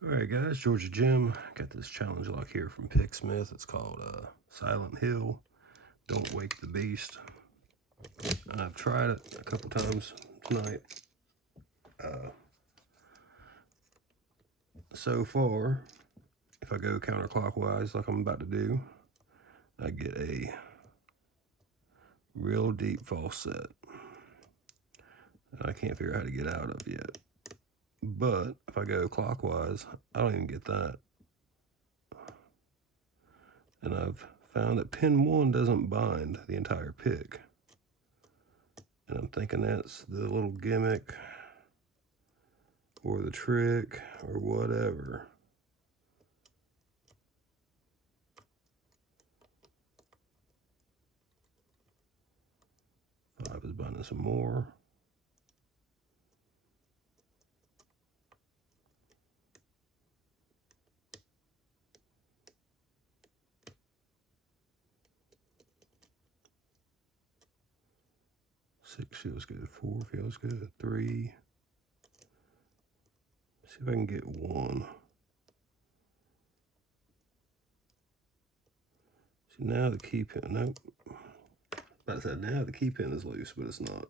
Alright guys, Georgia Jim. Got this challenge lock here from Picksmith. It's called Silent Hill. Don't Wake the Beast. I've tried it a couple times tonight. So far, if I go counterclockwise like I'm about to do, I get a real deep false set. I can't figure out how to get out of yet. But if I go clockwise, I don't even get that. And I've found that pin 1 doesn't bind the entire pick. And I'm thinking that's the little gimmick or the trick or whatever. Five is binding some more. Six feels good. 4 feels good. 3. See if I can get 1. See, now the key pin. Nope. About to say, now the key pin is loose, but it's not.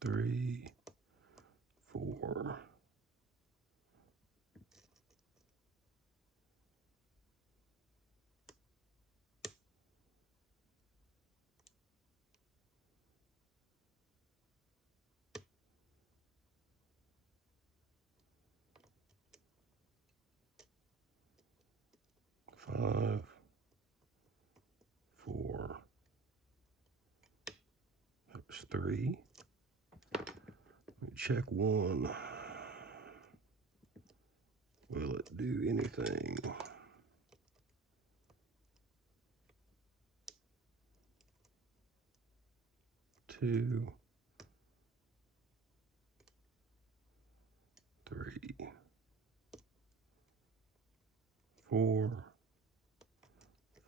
Three, 4. Five, 4. That was 3. Let me check 1. Will it do anything? 2, 3, 4,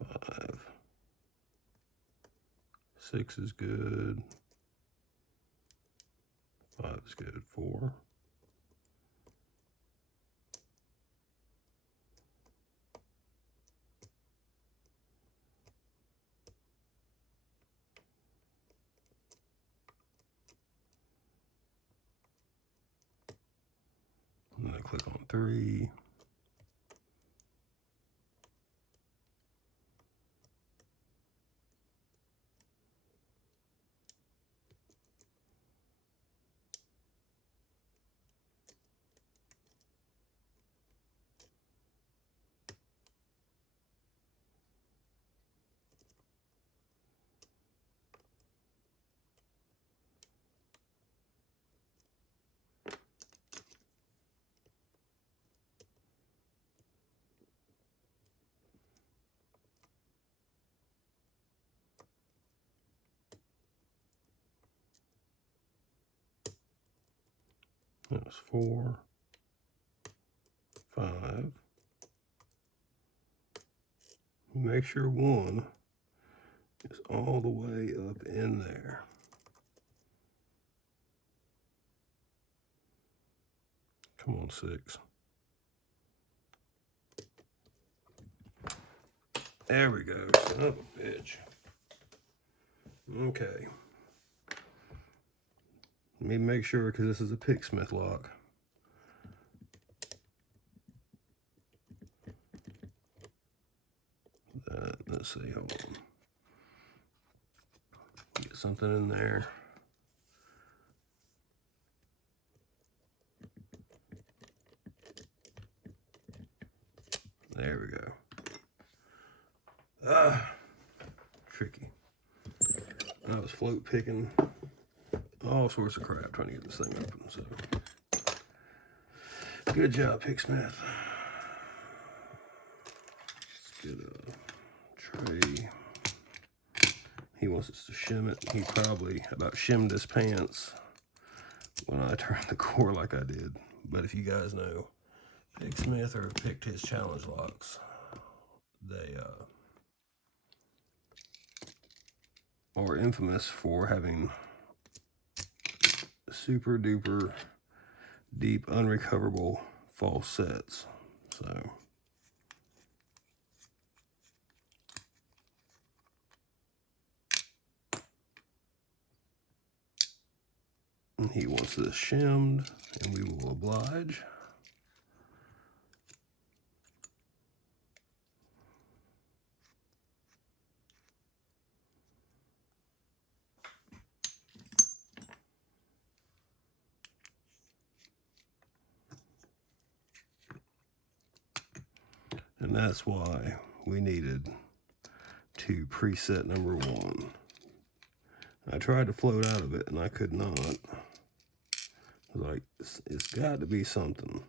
5. 6 is good. 5 is good. 4. And then I click on 3. That was 4, 5. Make sure 1 is all the way up in there. Come on, 6. There we go. Son of a bitch. Okay. Let me make sure, because this is a Picksmith lock. Let's see, hold on. Get something in there. There we go. Tricky. I was float picking all sorts of crap trying to get this thing open, so good job, Picksmith. Let's get a tray. He wants us to shim it. He probably about shimmed his pants when I turned the core like I did. But if you guys know Picksmith or picked his challenge locks, they are infamous for having super duper deep unrecoverable false sets. So and he wants this shimmed, and we will oblige. And that's why we needed to preset number 1. I tried to float out of it, and I could not. Like, it's got to be something.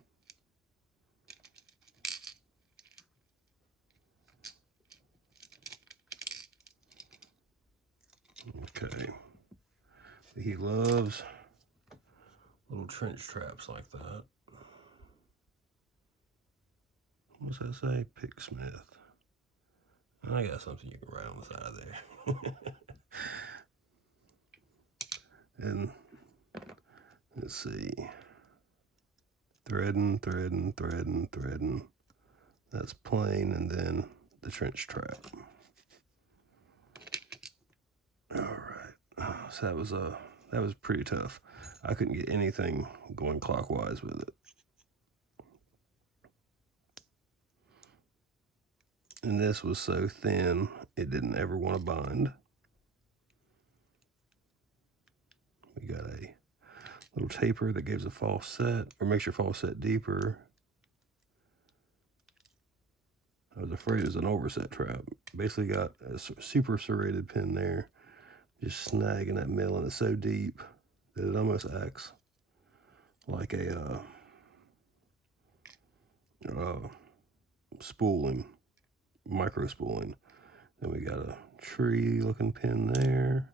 Okay. He loves little trench traps like that. What's that say? Picksmith. I got something you can write on the side of there. And let's see. Threading, threading, threading, threading. That's plain, and then the trench trap. All right. So that was pretty tough. I couldn't get anything going clockwise with it. And this was so thin, it didn't ever want to bind. We got a little taper that gives a false set, or makes your false set deeper. I was afraid it was an overset trap. Basically got a super serrated pin there, just snagging that middle, and it's so deep that it almost acts like a spooling, micro spooling. Then we got a tree looking pin there.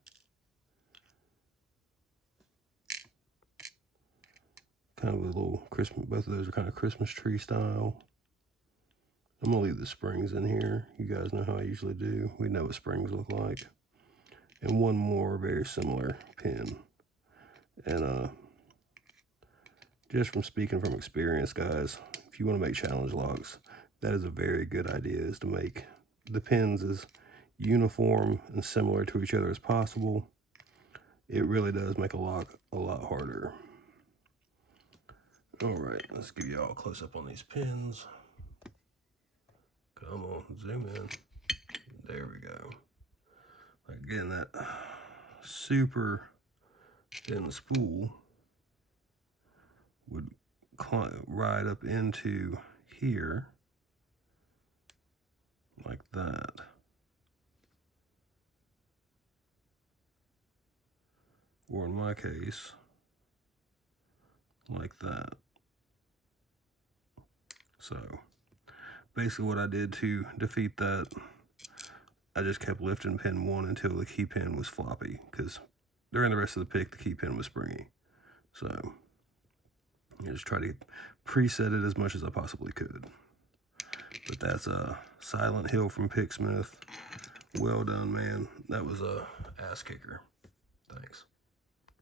Kind of a little Christmas, both of those are kind of Christmas tree style. I'm gonna leave the springs in here. You guys know how I usually do. We know what springs look like. And one more very similar pin. And just from speaking from experience, guys, if you want to make challenge locks, that is a very good idea, is to make the pins as uniform and similar to each other as possible. It really does make a lock a lot harder. All right, let's give you all a close up on these pins. Come on, zoom in. There we go. Again, that super thin spool would ride up into here like that. Or in my case, like that. So basically what I did to defeat that, I just kept lifting pin 1 until the key pin was floppy, because during the rest of the pick, the key pin was springy. So I just try to preset it as much as I possibly could. But that's a Silent Hill from Picksmith. Well done, man. That was a ass kicker. Thanks.